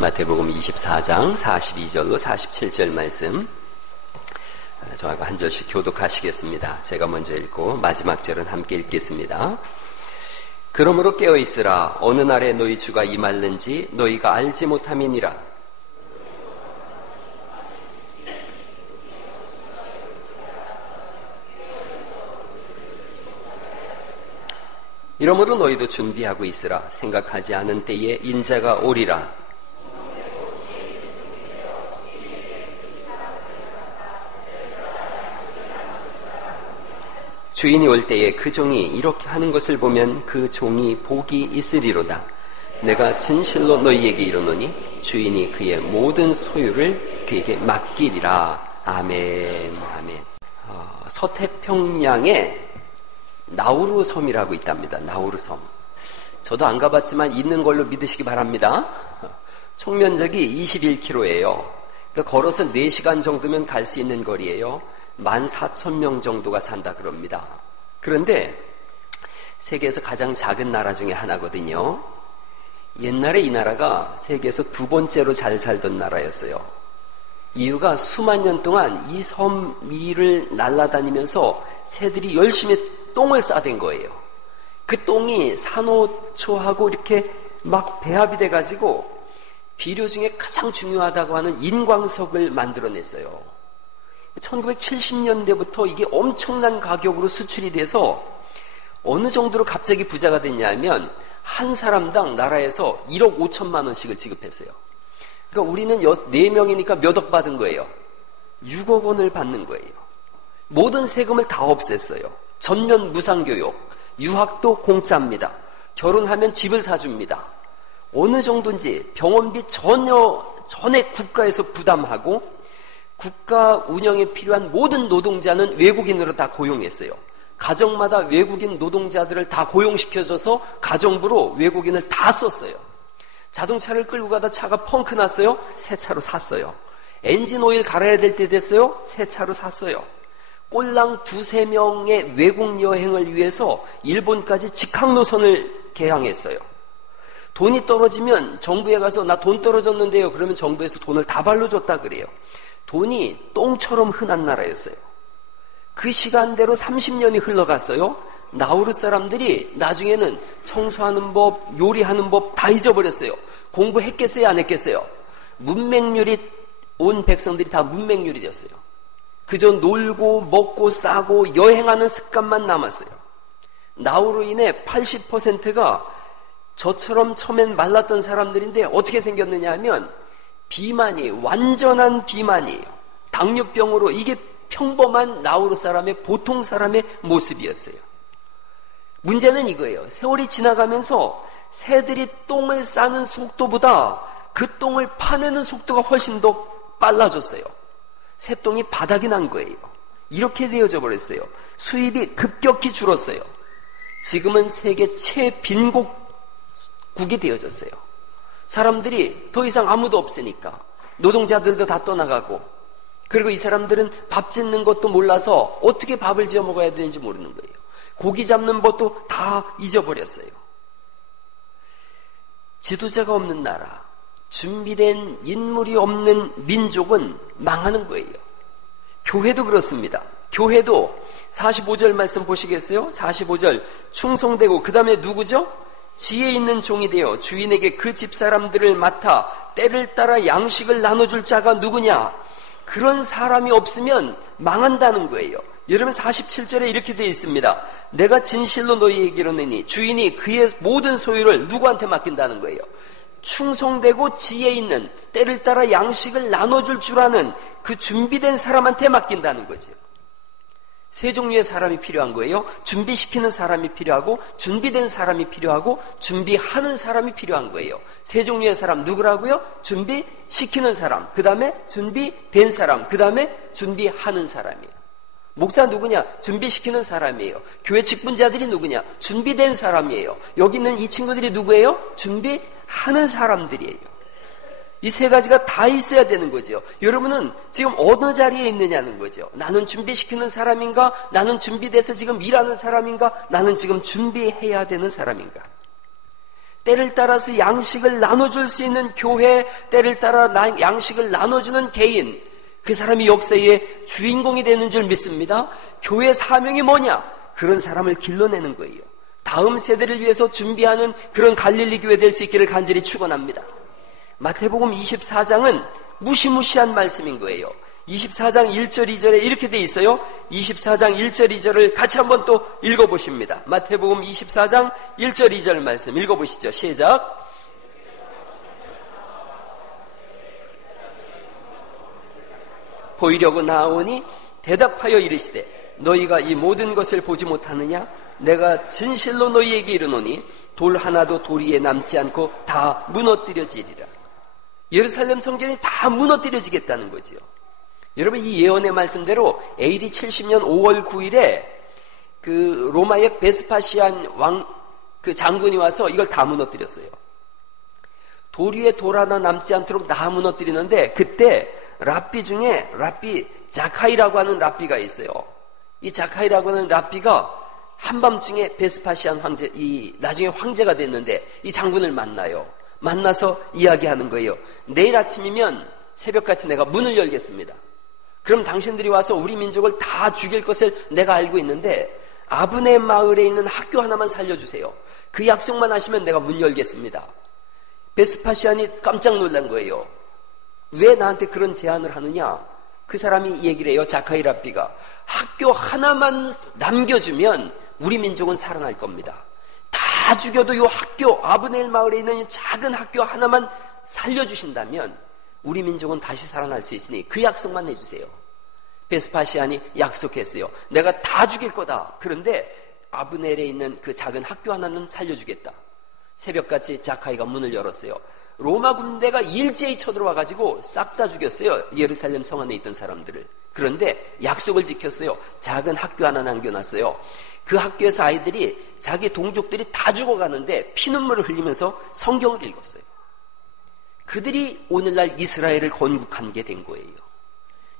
마태복음 24장 42절로 47절 말씀 저하고 한 절씩 교독하시겠습니다. 제가 먼저 읽고 마지막 절은 함께 읽겠습니다. 그러므로 깨어있으라. 어느 날에 너희 주가 임할는지 너희가 알지 못함이니라. 이러므로 너희도 준비하고 있으라. 생각하지 않은 때에 인자가 오리라. 주인이 올 때에 그 종이 이렇게 하는 것을 보면 그 종이 복이 있으리로다. 내가 진실로 너희에게 이르노니 주인이 그의 모든 소유를 그에게 맡기리라. 아멘. 아멘. 서태평양에 나우루 섬이라고 있답니다. 나우루 섬. 저도 안 가봤지만 있는 걸로 믿으시기 바랍니다. 총 면적이 21km예요. 그러니까 걸어서 4시간 정도면 갈 수 있는 거리예요. 14,000명 정도가 산다 그럽니다. 그런데 세계에서 가장 작은 나라 중에 하나거든요. 옛날에 이 나라가 세계에서 2번째로 잘 살던 나라였어요. 이유가 수만 년 동안 이 섬 위를 날아다니면서 새들이 열심히 똥을 싸댄 거예요. 그 똥이 산호초하고 이렇게 막 배합이 돼가지고 비료 중에 가장 중요하다고 하는 인광석을 만들어냈어요. 1970년대부터 이게 엄청난 가격으로 수출이 돼서 어느 정도로 갑자기 부자가 됐냐면 한 사람당 나라에서 1억 5천만 원씩을 지급했어요. 그러니까 우리는 4명이니까 몇 억 받은 거예요. 6억 원을 받는 거예요. 모든 세금을 다 없앴어요. 전면 무상교육, 유학도 공짜입니다. 결혼하면 집을 사줍니다. 어느 정도인지 병원비 전액 국가에서 부담하고 국가 운영에 필요한 모든 노동자는 외국인으로 다 고용했어요. 가정마다 외국인 노동자들을 다 고용시켜줘서 가정부로 외국인을 다 썼어요. 자동차를 끌고 가다 차가 펑크 났어요. 새 차로 샀어요. 엔진 오일 갈아야 될 때 됐어요. 새 차로 샀어요. 꼴랑 2-3명의 외국 여행을 위해서 일본까지 직항 노선을 개항했어요. 돈이 떨어지면 정부에 가서 나 돈 떨어졌는데요. 그러면 정부에서 돈을 다발로 줬다 그래요. 돈이 똥처럼 흔한 나라였어요. 그 시간대로 30년이 흘러갔어요. 나우루 사람들이 나중에는 청소하는 법, 요리하는 법 다 잊어버렸어요. 공부했겠어요? 안 했겠어요? 문맹률이 온 백성들이 다 문맹률이 됐어요. 그저 놀고 먹고 싸고 여행하는 습관만 남았어요. 나우루인의 80%가 저처럼 처음엔 말랐던 사람들인데 어떻게 생겼느냐 하면 비만이에요. 완전한 비만이에요. 당뇨병으로 이게 평범한 나우루 사람의 보통 사람의 모습이었어요. 문제는 이거예요. 세월이 지나가면서 새들이 똥을 싸는 속도보다 그 똥을 파내는 속도가 훨씬 더 빨라졌어요. 새똥이 바닥이 난 거예요. 이렇게 되어져 버렸어요. 수입이 급격히 줄었어요. 지금은 세계 최빈국국이 되어졌어요. 사람들이 더 이상 아무도 없으니까 노동자들도 다 떠나가고, 그리고 이 사람들은 밥 짓는 것도 몰라서 어떻게 밥을 지어 먹어야 되는지 모르는 거예요. 고기 잡는 법도 다 잊어버렸어요. 지도자가 없는 나라, 준비된 인물이 없는 민족은 망하는 거예요. 교회도 그렇습니다. 교회도 45절 말씀 보시겠어요? 45절 충성되고 그 다음에 누구죠? 지혜 있는 종이 되어 주인에게 그 집사람들을 맡아 때를 따라 양식을 나눠줄 자가 누구냐? 그런 사람이 없으면 망한다는 거예요. 여러분 47절에 이렇게 되어 있습니다. 내가 진실로 너희에게 이르노니 주인이 그의 모든 소유를 누구한테 맡긴다는 거예요. 충성되고 지혜 있는, 때를 따라 양식을 나눠줄 줄 아는 그 준비된 사람한테 맡긴다는 거죠. 세 종류의 사람이 필요한 거예요. 준비시키는 사람이 필요하고, 준비된 사람이 필요하고, 준비하는 사람이 필요한 거예요. 세 종류의 사람 누구라고요? 준비시키는 사람, 그 다음에 준비된 사람, 그 다음에 준비하는 사람이에요. 목사 누구냐? 준비시키는 사람이에요. 교회 직분자들이 누구냐? 준비된 사람이에요. 여기 있는 이 친구들이 누구예요? 준비하는 사람들이에요. 이 세 가지가 다 있어야 되는 거죠. 여러분은 지금 어느 자리에 있느냐는 거죠. 나는 준비시키는 사람인가? 나는 준비돼서 지금 일하는 사람인가? 나는 지금 준비해야 되는 사람인가? 때를 따라서 양식을 나눠줄 수 있는 교회, 때를 따라 양식을 나눠주는 개인, 그 사람이 역사의 주인공이 되는 줄 믿습니다. 교회 사명이 뭐냐? 그런 사람을 길러내는 거예요. 다음 세대를 위해서 준비하는 그런 갈릴리 교회 될 수 있기를 간절히 축원합니다. 마태복음 24장은 무시무시한 말씀인 거예요. 24장 1절 2절에 이렇게 돼 있어요. 24장 1절 2절을 같이 한번 또 읽어보십니다. 마태복음 24장 1절 2절 말씀 읽어보시죠. 시작. 보이려고 나아오니 대답하여 이르시되 너희가 이 모든 것을 보지 못하느냐? 내가 진실로 너희에게 이르노니 돌 하나도 돌 위에 남지 않고 다 무너뜨려지리라. 예루살렘 성전이 다 무너뜨려지겠다는 거지요. 여러분, 이 예언의 말씀대로 AD 70년 5월 9일에 그 로마의 베스파시안 그 장군이 와서 이걸 다 무너뜨렸어요. 돌 위에 돌 하나 남지 않도록 다 무너뜨리는데, 그때 랍비 중에 랍비 자카이라고 하는 랍비가 있어요. 이 자카이라고 하는 랍비가 한밤중에 베스파시안 황제, 나중에 황제가 됐는데 이 장군을 만나요. 만나서 이야기하는 거예요. 내일 아침이면 새벽같이 내가 문을 열겠습니다. 그럼 당신들이 와서 우리 민족을 다 죽일 것을 내가 알고 있는데 아브네 마을에 있는 학교 하나만 살려주세요. 그 약속만 하시면 내가 문 열겠습니다. 베스파시안이 깜짝 놀란 거예요. 왜 나한테 그런 제안을 하느냐? 그 사람이 얘기를 해요. 자카이 랍비가 학교 하나만 남겨주면 우리 민족은 살아날 겁니다. 다 죽여도 이 학교, 아브넬 마을에 있는 이 작은 학교 하나만 살려주신다면 우리 민족은 다시 살아날 수 있으니 그 약속만 해주세요. 베스파시안이 약속했어요. 내가 다 죽일 거다. 그런데 아브넬에 있는 그 작은 학교 하나는 살려주겠다. 새벽같이 자카이가 문을 열었어요. 로마 군대가 일제히 쳐들어와가지고 싹 다 죽였어요. 예루살렘 성 안에 있던 사람들을. 그런데 약속을 지켰어요. 작은 학교 하나 남겨놨어요. 그 학교에서 아이들이 자기 동족들이 다 죽어가는데 피눈물을 흘리면서 성경을 읽었어요. 그들이 오늘날 이스라엘을 건국한 게 된 거예요.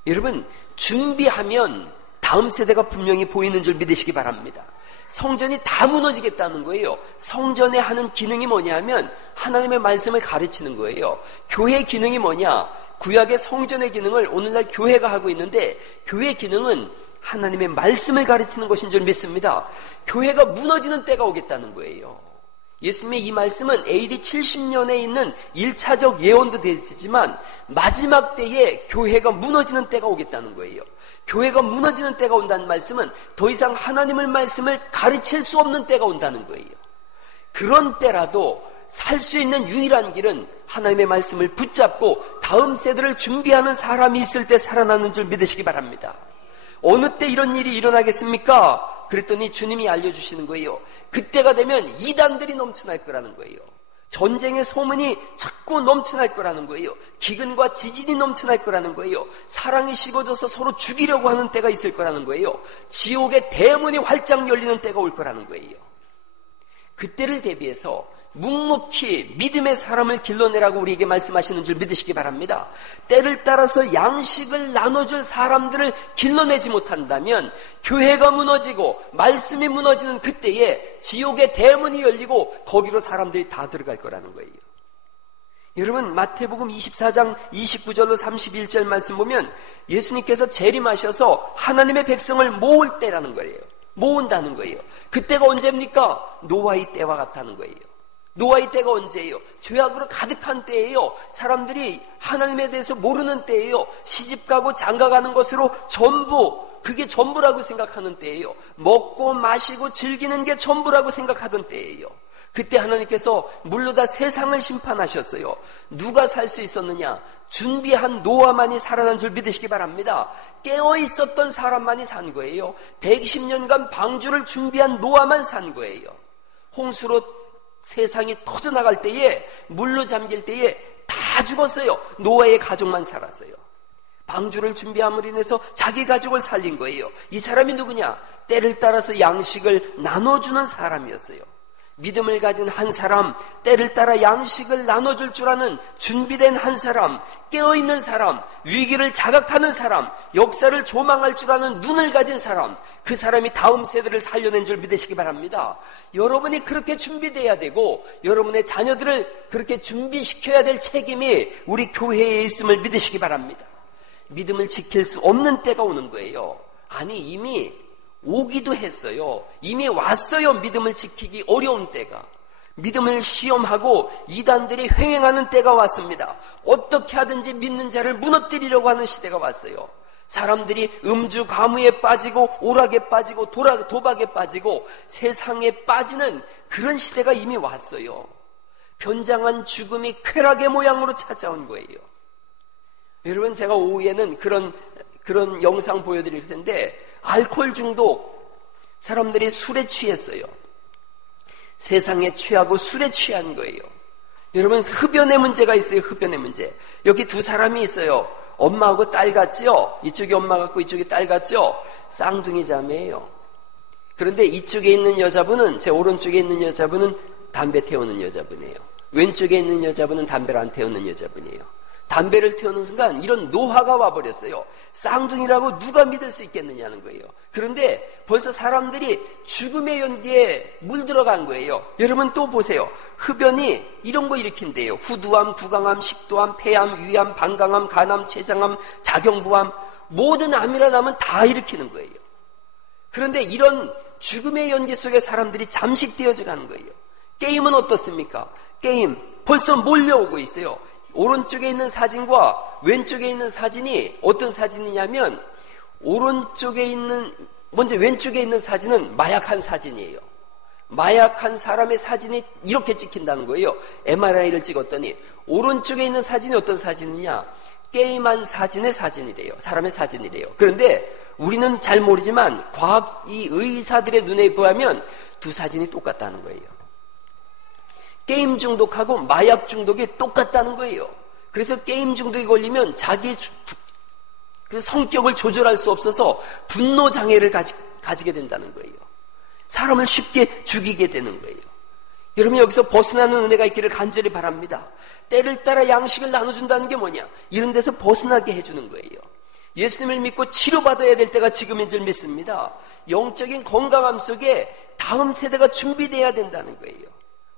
여러분, 준비하면 다음 세대가 분명히 보이는 줄 믿으시기 바랍니다. 성전이 다 무너지겠다는 거예요. 성전에 하는 기능이 뭐냐면 하나님의 말씀을 가르치는 거예요. 교회의 기능이 뭐냐? 구약의 성전의 기능을 오늘날 교회가 하고 있는데 교회의 기능은 하나님의 말씀을 가르치는 것인 줄 믿습니다. 교회가 무너지는 때가 오겠다는 거예요. 예수님의 이 말씀은 AD 70년에 있는 1차적 예언도 되지만 마지막 때에 교회가 무너지는 때가 오겠다는 거예요. 교회가 무너지는 때가 온다는 말씀은 더 이상 하나님의 말씀을 가르칠 수 없는 때가 온다는 거예요. 그런 때라도 살 수 있는 유일한 길은 하나님의 말씀을 붙잡고 다음 세대를 준비하는 사람이 있을 때 살아나는 줄 믿으시기 바랍니다. 어느 때 이런 일이 일어나겠습니까? 그랬더니 주님이 알려주시는 거예요. 그때가 되면 이단들이 넘쳐날 거라는 거예요. 전쟁의 소문이 자꾸 넘쳐날 거라는 거예요. 기근과 지진이 넘쳐날 거라는 거예요. 사랑이 식어져서 서로 죽이려고 하는 때가 있을 거라는 거예요. 지옥의 대문이 활짝 열리는 때가 올 거라는 거예요. 그때를 대비해서 묵묵히 믿음의 사람을 길러내라고 우리에게 말씀하시는 줄 믿으시기 바랍니다. 때를 따라서 양식을 나눠줄 사람들을 길러내지 못한다면 교회가 무너지고 말씀이 무너지는 그때에 지옥의 대문이 열리고 거기로 사람들이 다 들어갈 거라는 거예요. 여러분, 마태복음 24장 29절로 31절 말씀 보면 예수님께서 재림하셔서 하나님의 백성을 모을 때라는 거예요. 모은다는 거예요. 그때가 언제입니까? 노아의 때와 같다는 거예요. 노아의 때가 언제예요? 죄악으로 가득한 때예요. 사람들이 하나님에 대해서 모르는 때예요. 시집가고 장가가는 것으로 그게 전부라고 생각하는 때예요. 먹고 마시고 즐기는 게 전부라고 생각하던 때예요. 그때 하나님께서 물로 다 세상을 심판하셨어요. 누가 살 수 있었느냐? 준비한 노아만이 살아난 줄 믿으시기 바랍니다. 깨어있었던 사람만이 산 거예요. 120년간 방주를 준비한 노아만 산 거예요. 홍수로 세상이 터져나갈 때에, 물로 잠길 때에 다 죽었어요. 노아의 가족만 살았어요. 방주를 준비함으로 인해서 자기 가족을 살린 거예요. 이 사람이 누구냐? 때를 따라서 양식을 나눠주는 사람이었어요. 믿음을 가진 한 사람, 때를 따라 양식을 나눠줄 줄 아는 준비된 한 사람, 깨어있는 사람, 위기를 자각하는 사람, 역사를 조망할 줄 아는 눈을 가진 사람, 그 사람이 다음 세대를 살려낸 줄 믿으시기 바랍니다. 여러분이 그렇게 준비돼야 되고 여러분의 자녀들을 그렇게 준비시켜야 될 책임이 우리 교회에 있음을 믿으시기 바랍니다. 믿음을 지킬 수 없는 때가 오는 거예요. 아니, 이미 오기도 했어요. 이미 왔어요. 믿음을 지키기 어려운 때가. 믿음을 시험하고 이단들이 횡행하는 때가 왔습니다. 어떻게 하든지 믿는 자를 무너뜨리려고 하는 시대가 왔어요. 사람들이 음주 가무에 빠지고 오락에 빠지고 도박에 빠지고 세상에 빠지는 그런 시대가 이미 왔어요. 변장한 죽음이 쾌락의 모양으로 찾아온 거예요. 여러분, 제가 오후에는 그런 영상 보여드릴 텐데, 알코올 중독, 사람들이 술에 취했어요. 세상에 취하고 술에 취한 거예요. 여러분, 흡연의 문제가 있어요. 흡연의 문제. 여기 두 사람이 있어요. 엄마하고 딸 같지요? 이쪽이 엄마 같고 이쪽이 딸 같죠? 쌍둥이 자매예요. 그런데 이쪽에 있는 여자분은, 제 오른쪽에 있는 여자분은 담배 태우는 여자분이에요. 왼쪽에 있는 여자분은 담배를 안 태우는 여자분이에요. 담배를 태우는 순간 이런 노화가 와버렸어요. 쌍둥이라고 누가 믿을 수 있겠느냐는 거예요. 그런데 벌써 사람들이 죽음의 연기에 물들어간 거예요. 여러분 또 보세요. 흡연이 이런 거 일으킨대요. 후두암, 구강암, 식도암, 폐암, 위암, 방광암, 간암, 췌장암, 자경부암, 모든 암이란 암은 다 일으키는 거예요. 그런데 이런 죽음의 연기 속에 사람들이 잠식되어져 가는 거예요. 게임은 어떻습니까? 게임 벌써 몰려오고 있어요. 오른쪽에 있는 사진과 왼쪽에 있는 사진이 어떤 사진이냐면, 먼저 왼쪽에 있는 사진은 마약한 사진이에요. 마약한 사람의 사진이 이렇게 찍힌다는 거예요. MRI를 찍었더니 오른쪽에 있는 사진이 어떤 사진이냐? 게임한 사진의 사진이래요. 사람의 사진이래요. 그런데 우리는 잘 모르지만 이 의사들의 눈에 의하면 두 사진이 똑같다는 거예요. 게임 중독하고 마약 중독이 똑같다는 거예요. 그래서 게임 중독이 걸리면 자기 그 성격을 조절할 수 없어서 분노 장애를 가지게 된다는 거예요. 사람을 쉽게 죽이게 되는 거예요. 여러분, 여기서 벗어나는 은혜가 있기를 간절히 바랍니다. 때를 따라 양식을 나눠준다는 게 뭐냐? 이런 데서 벗어나게 해주는 거예요. 예수님을 믿고 치료받아야 될 때가 지금인 줄 믿습니다. 영적인 건강함 속에 다음 세대가 준비돼야 된다는 거예요.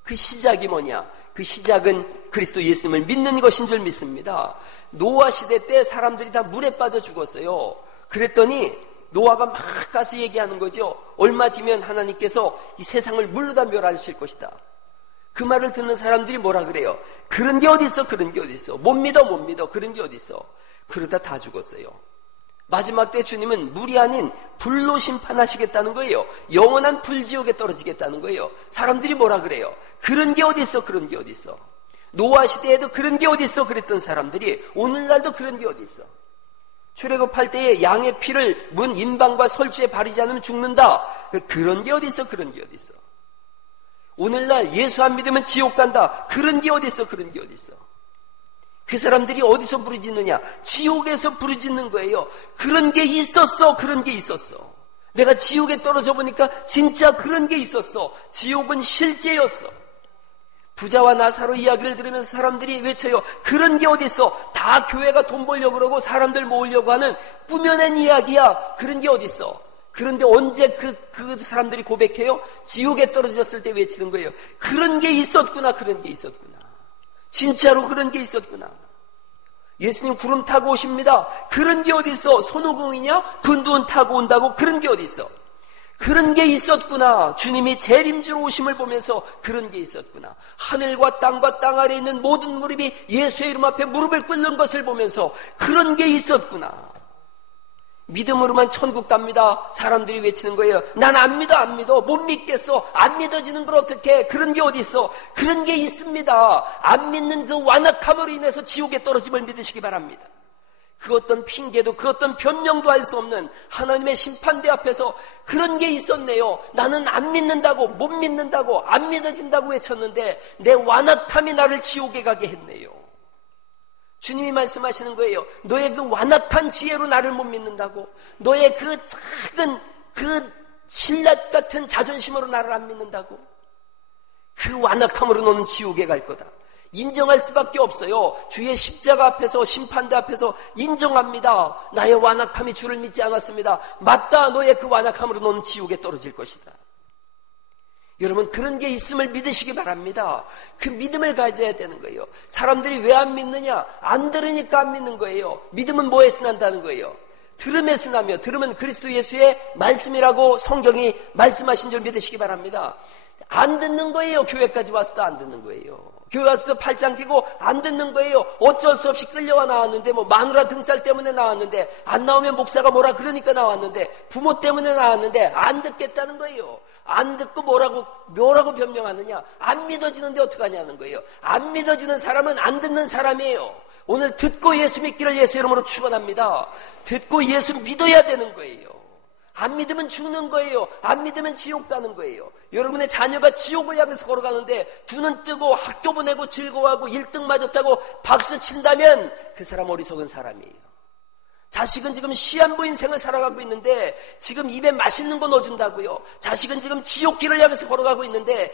그 시작이 뭐냐? 그 시작은 그리스도 예수님을 믿는 것인 줄 믿습니다. 노아 시대 때 사람들이 다 물에 빠져 죽었어요. 그랬더니 노아가 막 가서 얘기하는 거죠. 얼마 뒤면 하나님께서 이 세상을 물로 다 멸하실 것이다. 그 말을 듣는 사람들이 뭐라 그래요? 그런 게 어디 있어? 그런 게 어디 있어? 못 믿어, 못 믿어. 그런 게 어디 있어? 그러다 다 죽었어요. 마지막 때 주님은 물이 아닌 불로 심판하시겠다는 거예요. 영원한 불지옥에 떨어지겠다는 거예요. 사람들이 뭐라 그래요? 그런 게 어디 있어? 그런 게 어디 있어? 노아 시대에도 그런 게 어디 있어? 그랬던 사람들이 오늘날도 그런 게 어디 있어? 출애굽할 때에 양의 피를 문 임방과 설주에 바르지 않으면 죽는다. 그런 게 어디 있어? 그런 게 어디 있어? 오늘날 예수 안 믿으면 지옥 간다. 그런 게 어디 있어? 그런 게 어디 있어? 그 사람들이 어디서 부르짖느냐? 지옥에서 부르짖는 거예요. 그런 게 있었어. 그런 게 있었어. 내가 지옥에 떨어져 보니까 진짜 그런 게 있었어. 지옥은 실제였어. 부자와 나사로 이야기를 들으면서 사람들이 외쳐요. 그런 게 어디 있어? 다 교회가 돈 벌려고 그러고 사람들 모으려고 하는 꾸며낸 이야기야. 그런 게 어디 있어? 그런데 언제 그 사람들이 고백해요? 지옥에 떨어졌을 때 외치는 거예요. 그런 게 있었구나. 그런 게 있었구나. 진짜로 그런 게 있었구나. 예수님 구름 타고 오십니다. 그런 게 어디 있어? 손오공이냐? 근두원 타고 온다고 그런 게 어디 있어? 그런 게 있었구나. 주님이 재림주로 오심을 보면서 그런 게 있었구나. 하늘과 땅과 땅 아래에 있는 모든 무릎이 예수의 이름 앞에 무릎을 꿇는 것을 보면서 그런 게 있었구나. 믿음으로만 천국 갑니다. 사람들이 외치는 거예요. 난 안 믿어, 안 믿어. 못 믿겠어. 안 믿어지는 걸 어떡해. 그런 게 어디 있어? 그런 게 있습니다. 안 믿는 그 완악함으로 인해서 지옥에 떨어짐을 믿으시기 바랍니다. 그 어떤 핑계도 그 어떤 변명도 할 수 없는 하나님의 심판대 앞에서 그런 게 있었네요. 나는 안 믿는다고, 못 믿는다고, 안 믿어진다고 외쳤는데 내 완악함이 나를 지옥에 가게 했네요. 주님이 말씀하시는 거예요. 너의 그 완악한 지혜로 나를 못 믿는다고, 너의 그 작은 그 신라 같은 자존심으로 나를 안 믿는다고. 그 완악함으로 너는 지옥에 갈 거다. 인정할 수밖에 없어요. 주의 십자가 앞에서, 심판대 앞에서 인정합니다. 나의 완악함이 주를 믿지 않았습니다. 맞다. 너의 그 완악함으로 너는 지옥에 떨어질 것이다. 여러분, 그런 게 있음을 믿으시기 바랍니다. 그 믿음을 가져야 되는 거예요. 사람들이 왜 안 믿느냐? 안 들으니까 안 믿는 거예요. 믿음은 뭐에서 난다는 거예요? 들음에서 나며, 들으면 그리스도 예수의 말씀이라고 성경이 말씀하신 줄 믿으시기 바랍니다. 안 듣는 거예요. 교회까지 와서도 안 듣는 거예요. 교회 와서도 팔짱 끼고 안 듣는 거예요. 어쩔 수 없이 끌려와 나왔는데, 마누라 등살 때문에 나왔는데, 안 나오면 목사가 뭐라 그러니까 나왔는데, 부모 때문에 나왔는데 안 듣겠다는 거예요. 안 듣고 뭐라고 변명하느냐? 안 믿어지는데 어떡하냐는 거예요. 안 믿어지는 사람은 안 듣는 사람이에요. 오늘 듣고 예수 믿기를 예수 이름으로 축원합니다. 듣고 예수 믿어야 되는 거예요. 안 믿으면 죽는 거예요. 안 믿으면 지옥 가는 거예요. 여러분의 자녀가 지옥을 향해서 걸어가는데 두 눈 뜨고 학교 보내고 즐거워하고 1등 맞았다고 박수 친다면 그 사람 어리석은 사람이에요. 자식은 지금 시한부 인생을 살아가고 있는데 지금 입에 맛있는 거 넣어준다고요. 자식은 지금 지옥길을 향해서 걸어가고 있는데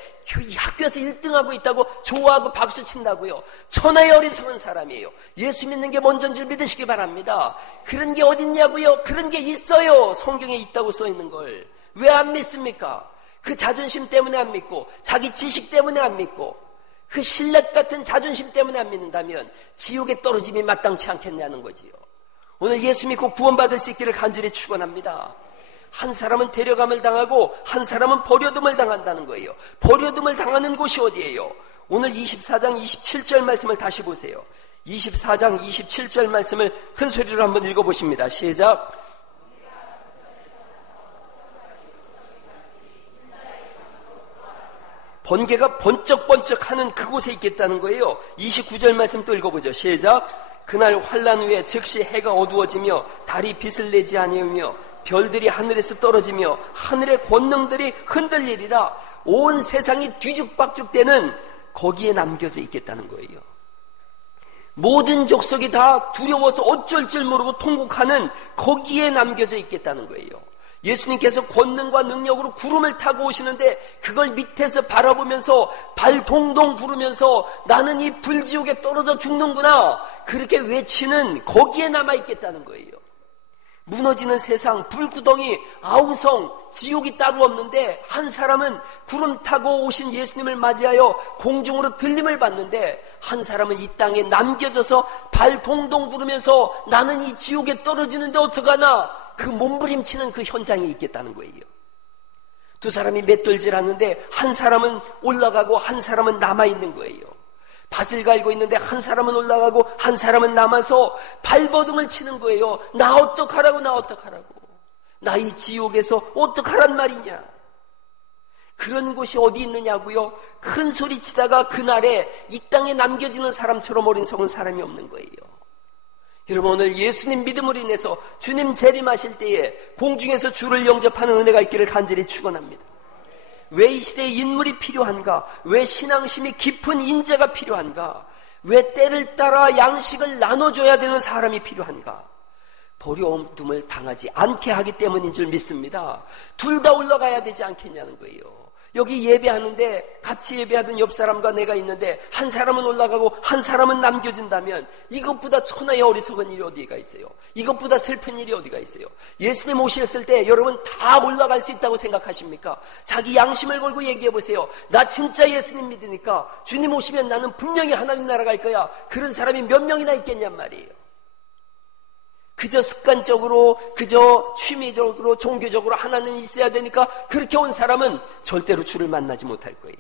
학교에서 1등하고 있다고 좋아하고 박수 친다고요. 천하의 어리석은 사람이에요. 예수 믿는 게 먼저인 줄 믿으시기 바랍니다. 그런 게 어딨냐고요? 그런 게 있어요. 성경에 있다고 써있는 걸. 왜 안 믿습니까? 그 자존심 때문에 안 믿고, 자기 지식 때문에 안 믿고, 그 신뢰 같은 자존심 때문에 안 믿는다면 지옥에 떨어짐이 마땅치 않겠냐는 거지요. 오늘 예수 믿고 구원받을 수 있기를 간절히 축원합니다. 한 사람은 데려감을 당하고 한 사람은 버려둠을 당한다는 거예요. 버려둠을 당하는 곳이 어디예요? 오늘 24장 27절 말씀을 다시 보세요. 24장 27절 말씀을 큰 소리로 한번 읽어보십니다. 시작. 번개가 번쩍번쩍하는 그곳에 있겠다는 거예요. 29절 말씀 또 읽어보죠. 시작. 그날 환란 후에 즉시 해가 어두워지며 달이 빛을 내지 아니하며 별들이 하늘에서 떨어지며 하늘의 권능들이 흔들리리라. 온 세상이 뒤죽박죽되는 거기에 남겨져 있겠다는 거예요. 모든 족속이 다 두려워서 어쩔 줄 모르고 통곡하는 거기에 남겨져 있겠다는 거예요. 예수님께서 권능과 능력으로 구름을 타고 오시는데 그걸 밑에서 바라보면서 발 동동 구르면서 나는 이 불지옥에 떨어져 죽는구나 그렇게 외치는 거기에 남아있겠다는 거예요. 무너지는 세상, 불구덩이, 아우성, 지옥이 따로 없는데 한 사람은 구름 타고 오신 예수님을 맞이하여 공중으로 들림을 받는데 한 사람은 이 땅에 남겨져서 발 동동 구르면서 나는 이 지옥에 떨어지는데 어떡하나 그 몸부림치는 그 현장에 있겠다는 거예요. 두 사람이 맷돌질하는데 한 사람은 올라가고 한 사람은 남아있는 거예요. 밭을 갈고 있는데 한 사람은 올라가고 한 사람은 남아서 발버둥을 치는 거예요. 나 어떡하라고 나 어떡하라고. 나 이 지옥에서 어떡하란 말이냐. 그런 곳이 어디 있느냐고요. 큰 소리 치다가 그날에 이 땅에 남겨지는 사람처럼 어린성은 사람이 없는 거예요. 여러분 오늘 예수님 믿음으로 인해서 주님 재림하실 때에 공중에서 주를 영접하는 은혜가 있기를 간절히 축원합니다. 왜 이 시대에 인물이 필요한가? 왜 신앙심이 깊은 인재가 필요한가? 왜 때를 따라 양식을 나눠줘야 되는 사람이 필요한가? 버려둠을 당하지 않게 하기 때문인 줄 믿습니다. 둘 다 올라가야 되지 않겠냐는 거예요. 여기 예배하는데 같이 예배하던 옆 사람과 내가 있는데 한 사람은 올라가고 한 사람은 남겨진다면 이것보다 천하의 어리석은 일이 어디가 있어요? 이것보다 슬픈 일이 어디가 있어요? 예수님 오셨을 때 여러분 다 올라갈 수 있다고 생각하십니까? 자기 양심을 걸고 얘기해 보세요. 나 진짜 예수님 믿으니까 주님 오시면 나는 분명히 하나님 나라 갈 거야. 그런 사람이 몇 명이나 있겠냔 말이에요. 그저 습관적으로, 그저 취미적으로, 종교적으로 하나는 있어야 되니까 그렇게 온 사람은 절대로 주를 만나지 못할 거예요.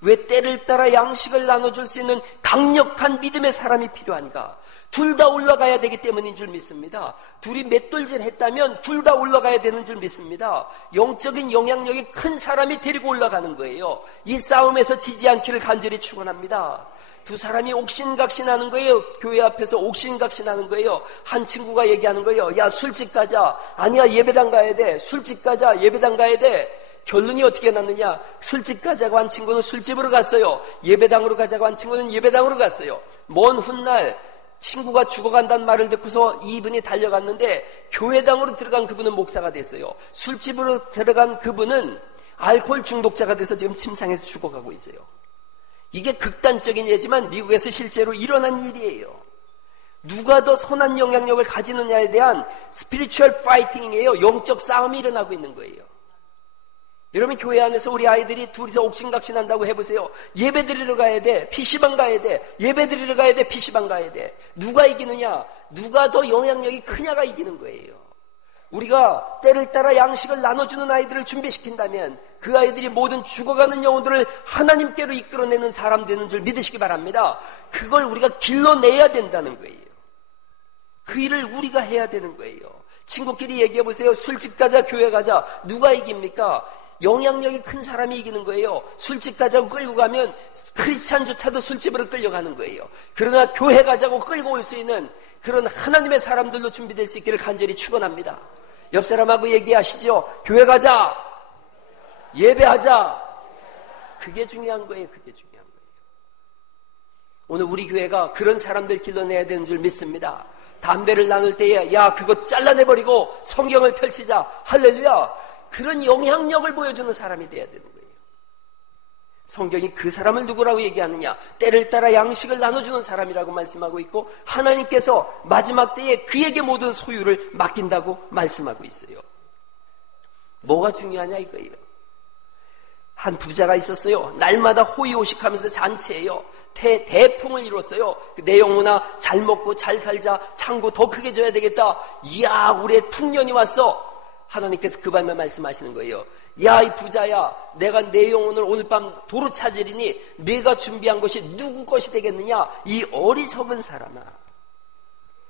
왜 때를 따라 양식을 나눠줄 수 있는 강력한 믿음의 사람이 필요한가? 둘 다 올라가야 되기 때문인 줄 믿습니다. 둘이 맷돌질 했다면 둘 다 올라가야 되는 줄 믿습니다. 영적인 영향력이 큰 사람이 데리고 올라가는 거예요. 이 싸움에서 지지 않기를 간절히 축원합니다. 두 사람이 옥신각신하는 거예요. 교회 앞에서 옥신각신하는 거예요. 한 친구가 얘기하는 거예요. 야 술집 가자. 아니야 예배당 가야 돼. 술집 가자. 예배당 가야 돼. 결론이 어떻게 났느냐? 술집 가자고 한 친구는 술집으로 갔어요. 예배당으로 가자고 한 친구는 예배당으로 갔어요. 먼 훗날 친구가 죽어간다는 말을 듣고서 이분이 달려갔는데 교회당으로 들어간 그분은 목사가 됐어요. 술집으로 들어간 그분은 알코올 중독자가 돼서 지금 침상에서 죽어가고 있어요. 이게 극단적인 예지만 미국에서 실제로 일어난 일이에요. 누가 더 선한 영향력을 가지느냐에 대한 스피리추얼 파이팅이에요. 영적 싸움이 일어나고 있는 거예요. 여러분, 교회 안에서 우리 아이들이 둘이서 옥신각신한다고 해보세요. 예배 드리러 가야 돼, PC방 가야 돼, 예배 드리러 가야 돼, PC방 가야 돼. 누가 이기느냐? 누가 더 영향력이 크냐가 이기는 거예요. 우리가 때를 따라 양식을 나눠주는 아이들을 준비시킨다면 그 아이들이 모든 죽어가는 영혼들을 하나님께로 이끌어내는 사람 되는 줄 믿으시기 바랍니다. 그걸 우리가 길러내야 된다는 거예요. 그 일을 우리가 해야 되는 거예요. 친구끼리 얘기해보세요. 술집 가자, 교회 가자. 누가 이깁니까? 영향력이 큰 사람이 이기는 거예요. 술집 가자고 끌고 가면 크리스찬조차도 술집으로 끌려가는 거예요. 그러나 교회 가자고 끌고 올 수 있는 그런 하나님의 사람들로 준비될 수 있기를 간절히 축원합니다. 옆 사람하고 얘기하시죠. 교회 가자, 예배하자. 그게 중요한 거예요. 그게 중요한 거예요. 오늘 우리 교회가 그런 사람들 길러내야 되는 줄 믿습니다. 담배를 나눌 때에 야 그거 잘라내버리고 성경을 펼치자. 할렐루야. 그런 영향력을 보여주는 사람이 돼야 되는 거예요. 성경이 그 사람을 누구라고 얘기하느냐? 때를 따라 양식을 나눠주는 사람이라고 말씀하고 있고 하나님께서 마지막 때에 그에게 모든 소유를 맡긴다고 말씀하고 있어요. 뭐가 중요하냐 이거예요. 한 부자가 있었어요. 날마다 호의호식하면서 잔치해요. 대풍을 이뤘어요. 내 영혼아 잘 먹고 잘 살자. 창고 더 크게 줘야 되겠다. 이야 우리의 풍년이 왔어. 하나님께서 그 밤에 말씀하시는 거예요. 야 이 부자야, 내가 내 영혼을 오늘 밤 도로 찾으리니 네가 준비한 것이 누구 것이 되겠느냐? 이 어리석은 사람아.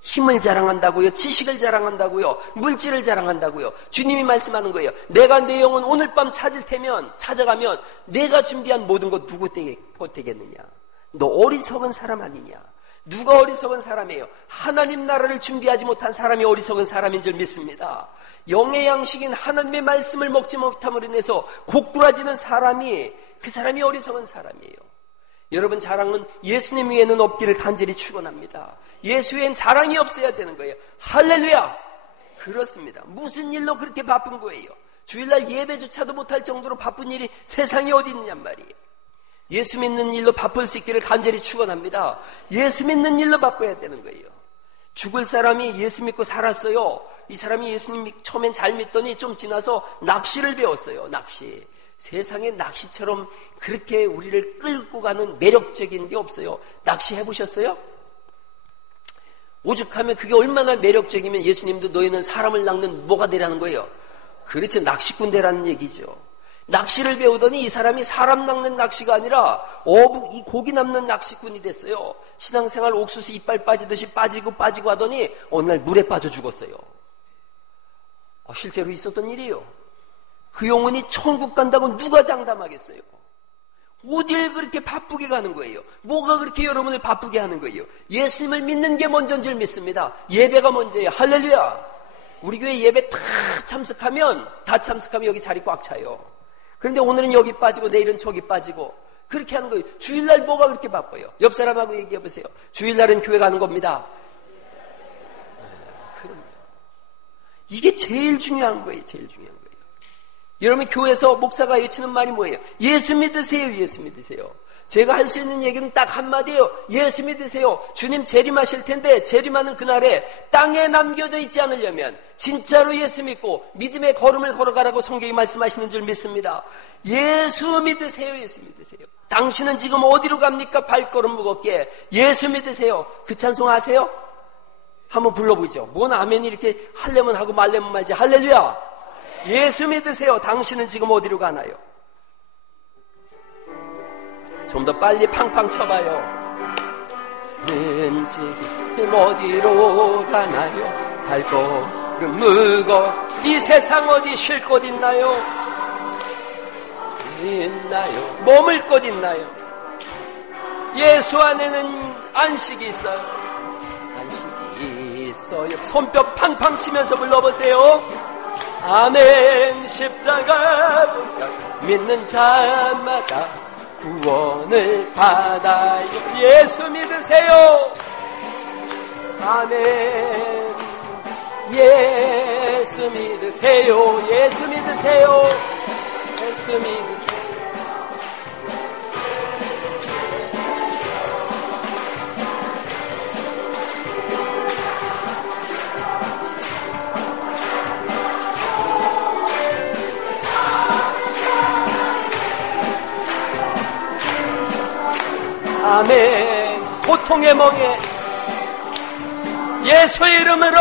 힘을 자랑한다고요? 지식을 자랑한다고요? 물질을 자랑한다고요? 주님이 말씀하는 거예요. 내가 내 영혼 오늘 밤 찾아가면 내가 준비한 모든 것 누구 되겠느냐? 너 어리석은 사람 아니냐? 누가 어리석은 사람이에요? 하나님 나라를 준비하지 못한 사람이 어리석은 사람인 줄 믿습니다. 영의 양식인 하나님의 말씀을 먹지 못함으로 인해서 고꾸라지는 사람이 그 사람이 어리석은 사람이에요. 여러분 자랑은 예수님 위에는 없기를 간절히 축원합니다. 예수 위엔 자랑이 없어야 되는 거예요. 할렐루야. 그렇습니다. 무슨 일로 그렇게 바쁜 거예요? 주일날 예배조차도 못할 정도로 바쁜 일이 세상에 어디 있느냔 말이에요. 예수 믿는 일로 바쁠 수 있기를 간절히 축원합니다. 예수 믿는 일로 바빠야 되는 거예요. 죽을 사람이 예수 믿고 살았어요. 이 사람이 예수님 처음엔 잘 믿더니 좀 지나서 낚시를 배웠어요. 낚시. 세상에 낚시처럼 그렇게 우리를 끌고 가는 매력적인 게 없어요. 낚시 해보셨어요? 오죽하면 그게 얼마나 매력적이면 예수님도 너희는 사람을 낚는 뭐가 되라는 거예요. 그렇죠. 낚시꾼 되라는 얘기죠. 낚시를 배우더니 이 사람이 사람 낚는 낚시가 아니라 이 고기 낚는 낚시꾼이 됐어요. 신앙생활 옥수수 이빨 빠지듯이 빠지고 하더니 어느 날 물에 빠져 죽었어요. 실제로 있었던 일이에요. 그 영혼이 천국 간다고 누가 장담하겠어요? 어딜 그렇게 바쁘게 가는 거예요? 뭐가 그렇게 여러분을 바쁘게 하는 거예요? 예수님을 믿는 게 먼저인 줄 믿습니다. 예배가 먼저예요. 할렐루야. 우리 교회 예배 다 참석하면 여기 자리 꽉 차요. 그런데 오늘은 여기 빠지고 내일은 저기 빠지고 그렇게 하는 거예요. 주일날 뭐가 그렇게 바빠요? 옆 사람하고 얘기해 보세요. 주일날은 교회 가는 겁니다. 그럼요. 이게 제일 중요한 거예요. 제일 중요한 거예요. 여러분 교회에서 목사가 외치는 말이 뭐예요? 예수 믿으세요. 예수 믿으세요. 제가 할 수 있는 얘기는 딱 한마디예요. 예수 믿으세요. 주님 재림하실 텐데 재림하는 그날에 땅에 남겨져 있지 않으려면 진짜로 예수 믿고 믿음의 걸음을 걸어가라고 성경이 말씀하시는 줄 믿습니다. 예수 믿으세요. 예수 믿으세요. 당신은 지금 어디로 갑니까? 발걸음 무겁게. 예수 믿으세요. 그 찬송 아세요? 한번 불러보죠. 뭔 아멘이 이렇게 하려면 하고 말려면 말지. 할렐루야. 예수 믿으세요. 당신은 지금 어디로 가나요? 좀 더 빨리 팡팡 쳐봐요. 지금 어디로 가나요? 발걸음 무거 이 세상 어디 쉴 곳 있나요? 머물 곳 있나요? 예수 안에는 안식이 있어요. 안식이 있어요. 손뼉 팡팡 치면서 불러보세요. 아멘. 십자가 믿는 자마다 구원을 받아요. 예수 믿으세요. 아멘. 예수 믿으세요. 예수 믿으세요. 예수 예수 믿으세요. 아멘. 고통의 멍에 예수의 이름으로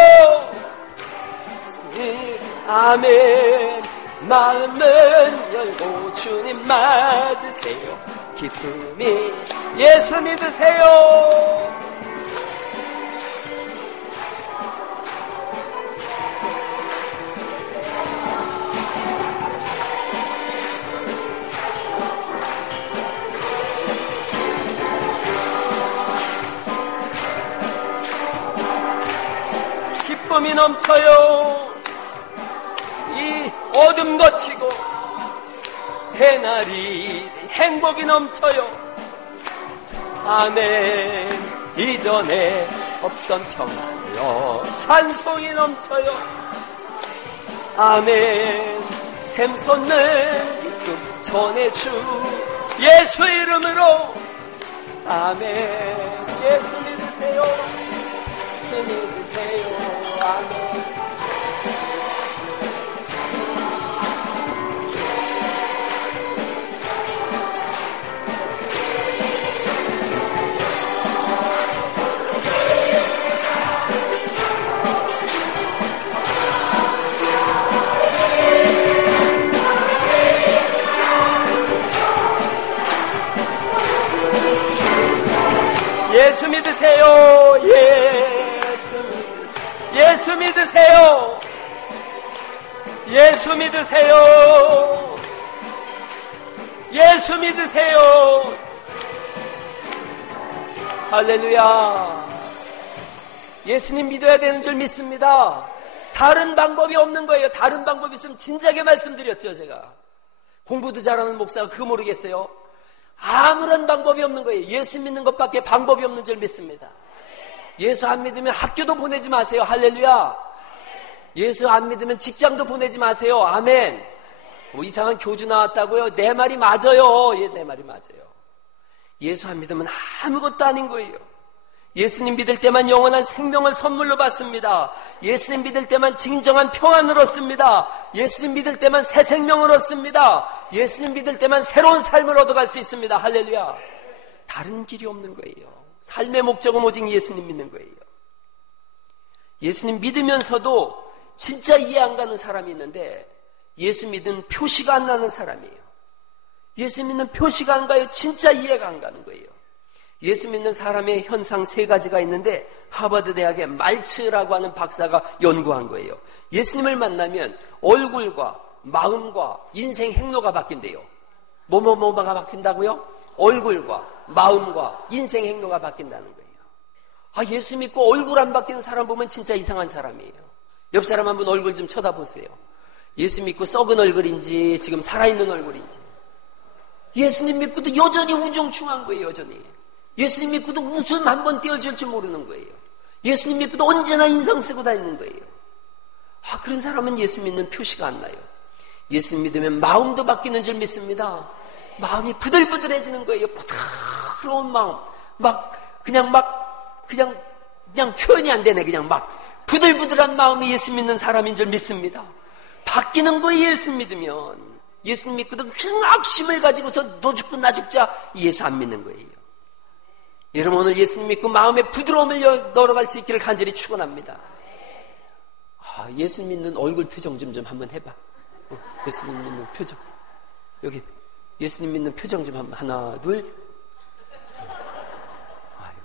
아멘. 마음은 열고 주님 맞으세요. 기쁨이 예수 믿으세요. 기쁨이 넘쳐요. 이 어둠 거치고 새날이 행복이 넘쳐요. 아멘. 이전에 없던 평안이요 찬송이 넘쳐요. 아멘. 샘솟는 기쁨 전해주 예수 이름으로 아멘. 예수 믿으세요. 예수 믿으세요. 아멘. 예수 믿으세요. 예수 믿으세요. 예수 믿으세요. 예수 믿으세요. 할렐루야. 예수님 믿어야 되는 줄 믿습니다. 다른 방법이 없는 거예요. 다른 방법이 있으면 진작에 말씀드렸죠. 제가 공부도 잘하는 목사가 그거 모르겠어요? 아무런 방법이 없는 거예요. 예수 믿는 것밖에 방법이 없는 줄 믿습니다. 예수 안 믿으면 학교도 보내지 마세요. 할렐루야. 예수 안 믿으면 직장도 보내지 마세요. 아멘. 뭐 이상한 교주 나왔다고요? 내 말이 맞아요. 예, 내 말이 맞아요. 예수 안 믿으면 아무것도 아닌 거예요. 예수님 믿을 때만 영원한 생명을 선물로 받습니다. 예수님 믿을 때만 진정한 평안을 얻습니다. 예수님 믿을 때만 새 생명을 얻습니다. 예수님 믿을 때만 새로운 삶을 얻어갈 수 있습니다. 할렐루야. 다른 길이 없는 거예요. 삶의 목적은 오직 예수님 믿는 거예요. 예수님 믿으면서도 진짜 이해 안 가는 사람이 있는데 예수 믿은 표시가 안 나는 사람이에요. 예수 믿는 표시가 안 가요. 진짜 이해가 안 가는 거예요. 예수 믿는 사람의 현상 3가지가 있는데 하버드 대학의 말츠라고 하는 박사가 연구한 거예요. 예수님을 만나면 얼굴과 마음과 인생 행로가 바뀐대요. 뭐가 바뀐다고요? 얼굴과 마음과 인생 행로가 바뀐다는 거예요. 아, 예수 믿고 얼굴 안 바뀌는 사람 보면 진짜 이상한 사람이에요. 옆 사람 한번 얼굴 좀 쳐다보세요. 예수 믿고 썩은 얼굴인지 지금 살아있는 얼굴인지. 예수님 믿고도 여전히 우중충한 거예요. 여전히. 예수님 믿고도 웃음 한번 띄워줄 줄 모르는 거예요. 예수님 믿고도 언제나 인상 쓰고 다니는 거예요. 아, 그런 사람은 예수 믿는 표시가 안 나요. 예수님 믿으면 마음도 바뀌는 줄 믿습니다. 마음이 부들부들해지는 거예요. 부드러운 마음. 그냥 표현이 안 되네. 그냥 부들부들한 마음이 예수 믿는 사람인 줄 믿습니다. 바뀌는 거예요. 예수 믿으면. 예수님 믿고도 그냥 악심을 가지고서 너 죽고 나 죽자. 예수 안 믿는 거예요. 여러분 오늘 예수님 믿고 마음의 부드러움을 넣어갈 수 있기를 간절히 축원합니다. 아, 예수 믿는 얼굴 표정 좀 한번 해봐. 예수님 믿는 표정. 여기 예수님 믿는 표정 좀 한번 하나 둘. 아이고.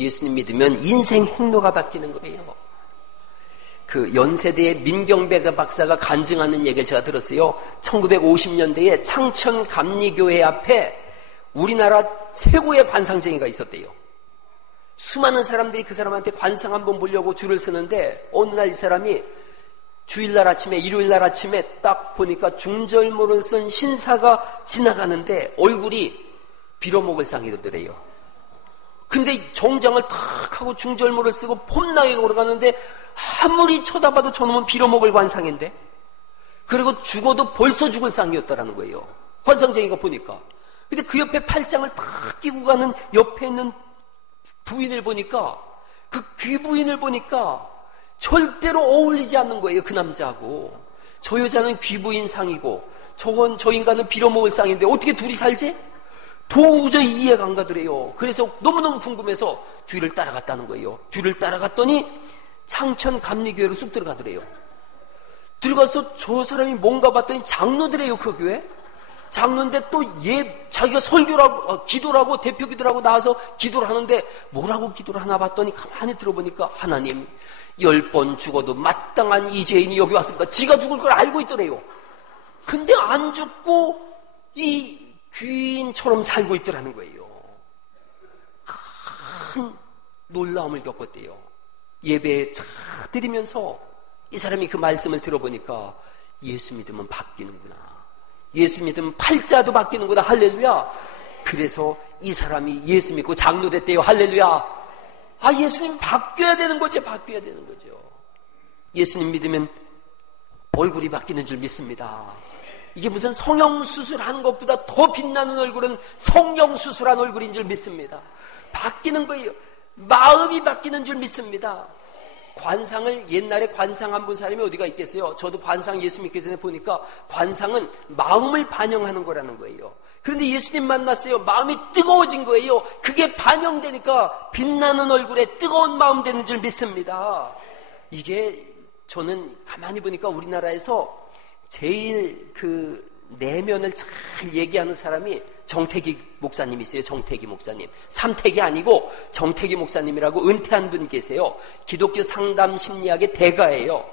예수님 믿으면 인생 행로가 바뀌는 거예요. 그 연세대의 민경배 박사가 간증하는 얘기를 제가 들었어요. 1950년대에 창천 감리교회 앞에 우리나라 최고의 관상쟁이가 있었대요. 수많은 사람들이 그 사람한테 관상 한번 보려고 줄을 서는데 어느 날 이 사람이 주일날 아침에 일요일날 아침에 딱 보니까 중절모를 쓴 신사가 지나가는데 얼굴이 빌어먹을 상이더래요. 근데 정장을 탁 하고 중절모를 쓰고 폼나게 걸어가는데 아무리 쳐다봐도 저놈은 빌어먹을 관상인데 그리고 죽어도 벌써 죽을 상이었다라는 거예요. 환상쟁이가 보니까. 근데 그 옆에 팔짱을 탁 끼고 가는 옆에 있는 부인을 보니까, 그 귀부인을 보니까 절대로 어울리지 않는 거예요. 그 남자하고. 저 여자는 귀부인 상이고 저 인간은 빌어먹을 상인데 어떻게 둘이 살지? 도저히 이해가 안 가더래요. 그래서 너무너무 궁금해서 뒤를 따라갔다는 거예요. 뒤를 따라갔더니 창천 감리교회로 쑥 들어가더래요. 들어가서 저 사람이 뭔가 봤더니 장로더래요. 그 교회 장로인데 또 자기가 설교라고 기도라고 대표 기도라고 나와서 기도를 하는데 뭐라고 기도를 하나 봤더니 가만히 들어보니까 하나님 10번 죽어도 마땅한 이 죄인이 여기 왔습니다. 지가 죽을 걸 알고 있더래요. 근데 안 죽고 이 귀인처럼 살고 있더라는 거예요. 큰 놀라움을 겪었대요. 예배에 차 드리면서 이 사람이 그 말씀을 들어보니까 예수 믿으면 바뀌는구나. 예수 믿으면 팔자도 바뀌는구나. 할렐루야. 그래서 이 사람이 예수 믿고 장로 됐대요. 할렐루야. 예수님 바뀌어야 되는 거죠. 바뀌어야 되는 거죠. 예수님 믿으면 얼굴이 바뀌는 줄 믿습니다. 이게 무슨 성형수술하는 것보다 더 빛나는 얼굴은 성령수술한 얼굴인 줄 믿습니다. 바뀌는 거예요. 마음이 바뀌는 줄 믿습니다. 관상을 옛날에 관상 안 본 사람이 어디가 있겠어요? 저도 관상 예수 믿기 전에 보니까 관상은 마음을 반영하는 거라는 거예요. 그런데 예수님 만났어요. 마음이 뜨거워진 거예요. 그게 반영되니까 빛나는 얼굴에 뜨거운 마음 되는 줄 믿습니다. 이게 저는 가만히 보니까 우리나라에서 제일 그 내면을 잘 얘기하는 사람이 정태기 목사님이 있어요. 정태기 목사님. 삼태기 아니고 정태기 목사님이라고 은퇴한 분 계세요. 기독교 상담 심리학의 대가예요.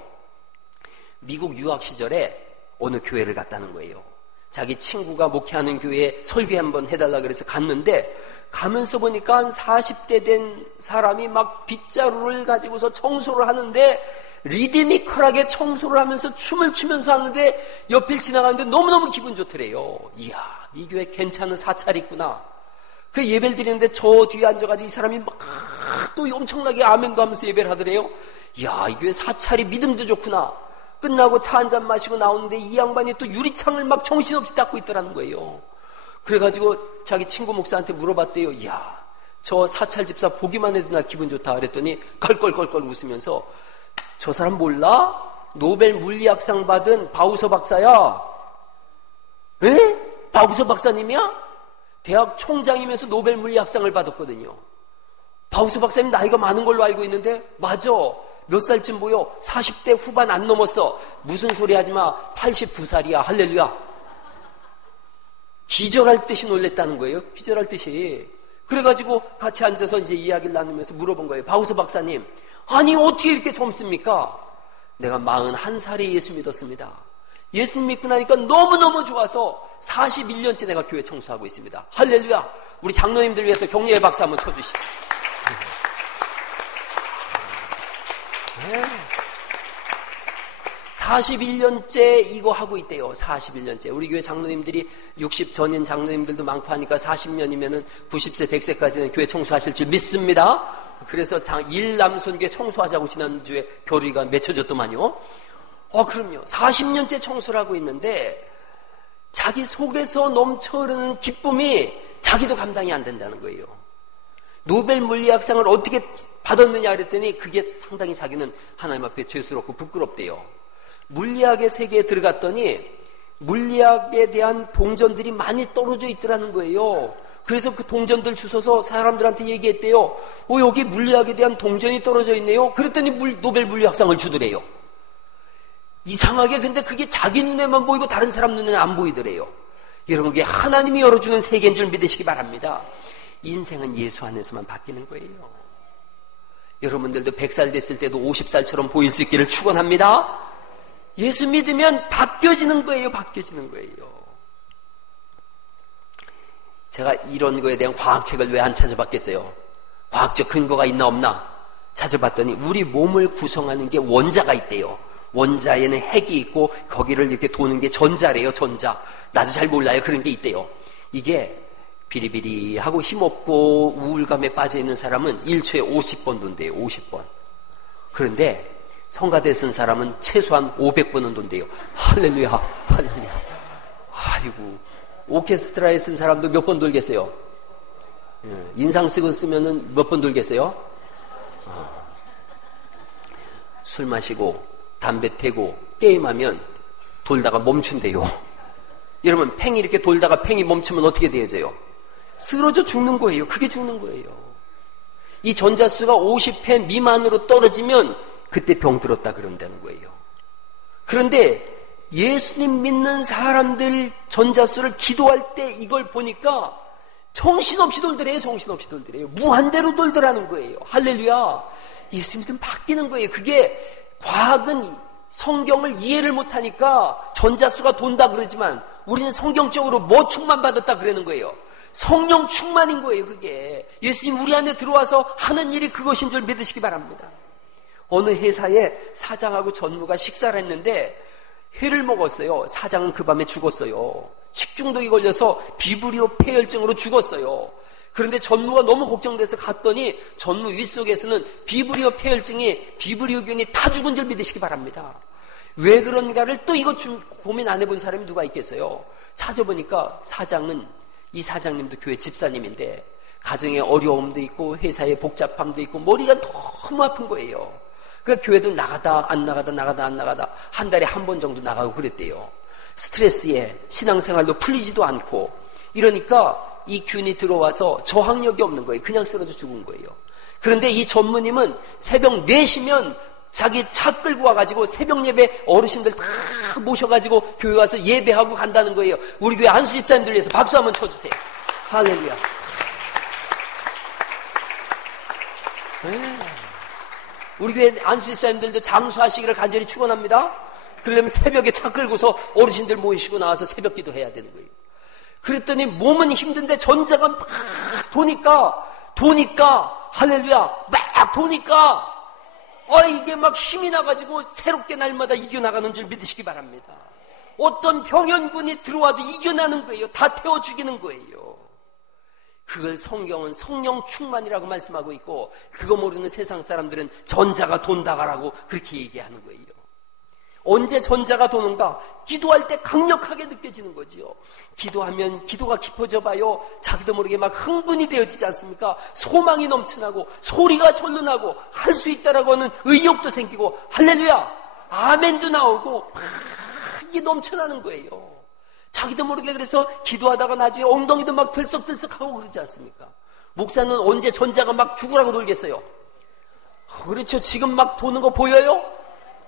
미국 유학 시절에 어느 교회를 갔다는 거예요. 자기 친구가 목회하는 교회에 설교 한번 해달라 그래서 갔는데 가면서 보니까 한 40대 된 사람이 막 빗자루를 가지고서 청소를 하는데 리드미컬하게 청소를 하면서 춤을 추면서 하는데 옆을 지나가는데 너무너무 기분 좋더래요. 이야, 이 교회 괜찮은 사찰이 있구나. 그 예배를 드리는데 저 뒤에 앉아가지고 이 사람이 막 또 엄청나게 아멘도 하면서 예배를 하더래요. 이야, 이 교회 사찰이 믿음도 좋구나. 끝나고 차 한잔 마시고 나오는데 이 양반이 또 유리창을 막 정신없이 닦고 있더라는 거예요. 그래가지고 자기 친구 목사한테 물어봤대요. 이야, 저 사찰 집사 보기만 해도 나 기분 좋다. 그랬더니 껄껄껄껄 웃으면서 저 사람 몰라? 노벨 물리학상 받은 바우서 박사야. 에? 바우서 박사님이야? 대학 총장이면서 노벨 물리학상을 받았거든요. 바우서 박사님 나이가 많은 걸로 알고 있는데 맞아. 몇 살쯤 보여? 40대 후반 안 넘었어. 무슨 소리 하지 마. 82살이야. 할렐루야. 기절할 듯이 놀랬다는 거예요. 기절할 듯이. 그래가지고 같이 앉아서 이제 이야기를 나누면서 물어본 거예요. 바우서 박사님, 아니 어떻게 이렇게 젊습니까? 내가 41살에 예수 믿었습니다. 예수님 믿고 나니까 너무너무 좋아서 41년째 내가 교회 청소하고 있습니다. 할렐루야. 우리 장로님들 위해서 격려의 박수 한번 쳐주시죠. 네. 41년째 이거 하고 있대요. 41년째. 우리 교회 장로님들이 60 전인 장로님들도 많고 하니까 40년이면은 90세, 100세까지는 교회 청소하실 줄 믿습니다. 그래서 일남선교회 청소하자고 지난주에 교리가 맺혀졌더만요. 그럼요. 40년째 청소를 하고 있는데 자기 속에서 넘쳐흐르는 기쁨이 자기도 감당이 안 된다는 거예요. 노벨 물리학상을 어떻게 받았느냐 그랬더니 그게 상당히 자기는 하나님 앞에 죄스럽고 부끄럽대요. 물리학의 세계에 들어갔더니 물리학에 대한 동전들이 많이 떨어져 있더라는 거예요. 그래서 그 동전들 주워서 사람들한테 얘기했대요. 여기 물리학에 대한 동전이 떨어져 있네요. 그랬더니 노벨 물리학상을 주더래요. 이상하게 근데 그게 자기 눈에만 보이고 다른 사람 눈에는 안 보이더래요. 여러분, 그게 하나님이 열어주는 세계인 줄 믿으시기 바랍니다. 인생은 예수 안에서만 바뀌는 거예요. 여러분들도 100살 됐을 때도 50살처럼 보일 수 있기를 축원합니다. 예수 믿으면 바뀌어지는 거예요. 바뀌어지는 거예요. 제가 이런 거에 대한 과학책을 왜 안 찾아봤겠어요? 과학적 근거가 있나 없나 찾아봤더니 우리 몸을 구성하는 게 원자가 있대요. 원자에는 핵이 있고 거기를 이렇게 도는 게 전자래요. 전자. 나도 잘 몰라요. 그런 게 있대요. 이게 비리비리하고 힘없고 우울감에 빠져있는 사람은 1초에 50번 돈대요. 50번. 그런데 성가대 쓴 사람은 최소한 500번은 돈대요. 할렐루야, 할렐루야. 아이고, 오케스트라에 쓴 사람도 몇 번 돌겠어요? 인상 쓰고 쓰면은 몇 번 돌겠어요? 술 마시고 담배 태고 게임하면 돌다가 멈춘대요. 여러분, 팽이 이렇게 돌다가 팽이 멈추면 어떻게 되어져요? 쓰러져 죽는 거예요. 그게 죽는 거예요. 이 전자수가 50회 미만으로 떨어지면 그때 병 들었다 그러면 되는 거예요. 그런데 예수님 믿는 사람들 전자수를 기도할 때 이걸 보니까 정신없이 돌더래요. 정신없이 돌더래요. 무한대로 돌더라는 거예요. 할렐루야. 예수 믿으면 바뀌는 거예요. 그게 과학은 성경을 이해를 못하니까 전자수가 돈다 그러지만 우리는 성경적으로 뭐 충만받았다 그러는 거예요. 성령 충만인 거예요. 그게 예수님 우리 안에 들어와서 하는 일이 그것인 줄 믿으시기 바랍니다. 어느 회사에 사장하고 전무가 식사를 했는데 회를 먹었어요. 사장은 그 밤에 죽었어요. 식중독이 걸려서 비브리오 폐혈증으로 죽었어요. 그런데 전무가 너무 걱정돼서 갔더니 전무 윗속에서는 비브리오 폐혈증이 비브리오균이 다 죽은 줄 믿으시기 바랍니다. 왜 그런가를 또 이거 고민 안 해본 사람이 누가 있겠어요? 찾아보니까 사장은, 이 사장님도 교회 집사님인데 가정에 어려움도 있고 회사에 복잡함도 있고 머리가 너무 아픈 거예요. 그러니까 교회도 나가다 안 나가다 나가다 안 나가다 한 달에 한 번 정도 나가고 그랬대요. 스트레스에 신앙생활도 풀리지도 않고 이러니까 이 균이 들어와서 저항력이 없는 거예요. 그냥 쓰러져 죽은 거예요. 그런데 이 전무님은 새벽 4시면 자기 차 끌고 와가지고 새벽 예배 어르신들 다 모셔가지고 교회 와서 예배하고 간다는 거예요. 우리 교회 안수 집사님들 위해서 박수 한번 쳐주세요. 할렐루야. 우리 교회 안수 집사님들도 장수하시기를 간절히 축원합니다. 그러려면 새벽에 차 끌고서 어르신들 모이시고 나와서 새벽 기도해야 되는 거예요. 그랬더니 몸은 힘든데 전자가 막 도니까 할렐루야 막 도니까 이게 막 힘이 나가지고 새롭게 날마다 이겨나가는 줄 믿으시기 바랍니다. 어떤 병연군이 들어와도 이겨나는 거예요. 다 태워 죽이는 거예요. 그걸 성경은 성령 충만이라고 말씀하고 있고 그거 모르는 세상 사람들은 전자가 돈다가라고 그렇게 얘기하는 거예요. 언제 전자가 도는가? 기도할 때 강력하게 느껴지는 거지요. 기도하면 기도가 깊어져 봐요. 자기도 모르게 막 흥분이 되어지지 않습니까? 소망이 넘쳐나고 소리가 절로 나고 할 수 있다라고 하는 의욕도 생기고 할렐루야 아멘도 나오고 막 이게 넘쳐나는 거예요. 자기도 모르게 그래서 기도하다가 나중에 엉덩이도 막 들썩들썩하고 그러지 않습니까? 목사는 언제 전자가 막 죽으라고 돌겠어요? 그렇죠. 지금 막 도는 거 보여요?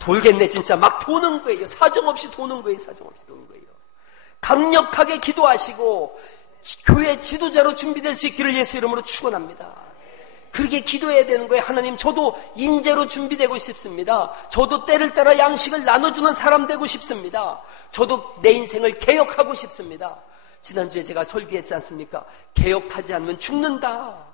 돌겠네. 진짜 막 도는 거예요. 사정없이 도는 거예요. 사정없이 도는 거예요. 강력하게 기도하시고 교회 지도자로 준비될 수 있기를 예수 이름으로 축원합니다. 그렇게 기도해야 되는 거예요. 하나님 저도 인재로 준비되고 싶습니다. 저도 때를 따라 양식을 나눠주는 사람 되고 싶습니다. 저도 내 인생을 개혁하고 싶습니다. 지난주에 제가 설교했지 않습니까? 개혁하지 않으면 죽는다.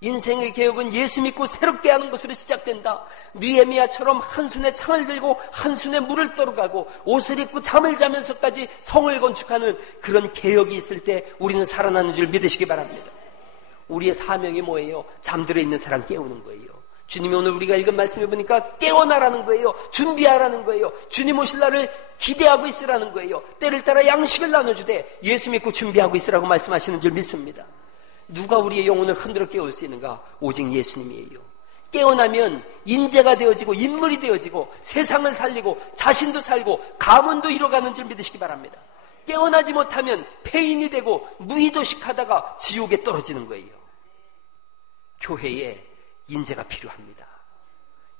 인생의 개혁은 예수 믿고 새롭게 하는 것으로 시작된다. 느헤미야처럼 한 손에 창을 들고 한 손에 물을 떠러가고 옷을 입고 잠을 자면서까지 성을 건축하는 그런 개혁이 있을 때 우리는 살아나는 줄 믿으시기 바랍니다. 우리의 사명이 뭐예요? 잠들어 있는 사람 깨우는 거예요. 주님이 오늘 우리가 읽은 말씀해 보니까 깨어나라는 거예요. 준비하라는 거예요. 주님 오실 날을 기대하고 있으라는 거예요. 때를 따라 양식을 나눠주되 예수 믿고 준비하고 있으라고 말씀하시는 줄 믿습니다. 누가 우리의 영혼을 흔들어 깨울 수 있는가? 오직 예수님이에요. 깨어나면 인재가 되어지고 인물이 되어지고 세상을 살리고 자신도 살고 가문도 이뤄가는 줄 믿으시기 바랍니다. 깨어나지 못하면 폐인이 되고 무의도식하다가 지옥에 떨어지는 거예요. 교회에 인재가 필요합니다.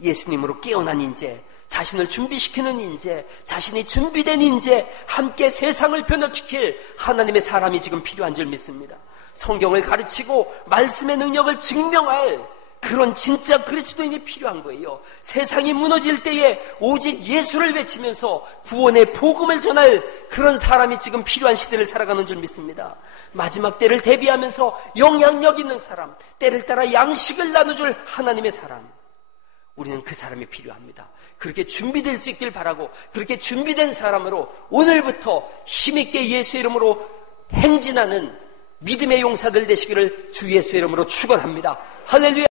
예수님으로 깨어난 인재, 자신을 준비시키는 인재, 자신이 준비된 인재, 함께 세상을 변화시킬 하나님의 사람이 지금 필요한 줄 믿습니다. 성경을 가르치고 말씀의 능력을 증명할 그런 진짜 그리스도인이 필요한 거예요. 세상이 무너질 때에 오직 예수를 외치면서 구원의 복음을 전할 그런 사람이 지금 필요한 시대를 살아가는 줄 믿습니다. 마지막 때를 대비하면서 영향력 있는 사람, 때를 따라 양식을 나눠줄 하나님의 사람, 우리는 그 사람이 필요합니다. 그렇게 준비될 수 있길 바라고 그렇게 준비된 사람으로 오늘부터 힘있게 예수 이름으로 행진하는 믿음의 용사들 되시기를 주 예수 이름으로 축원합니다. 할렐루야.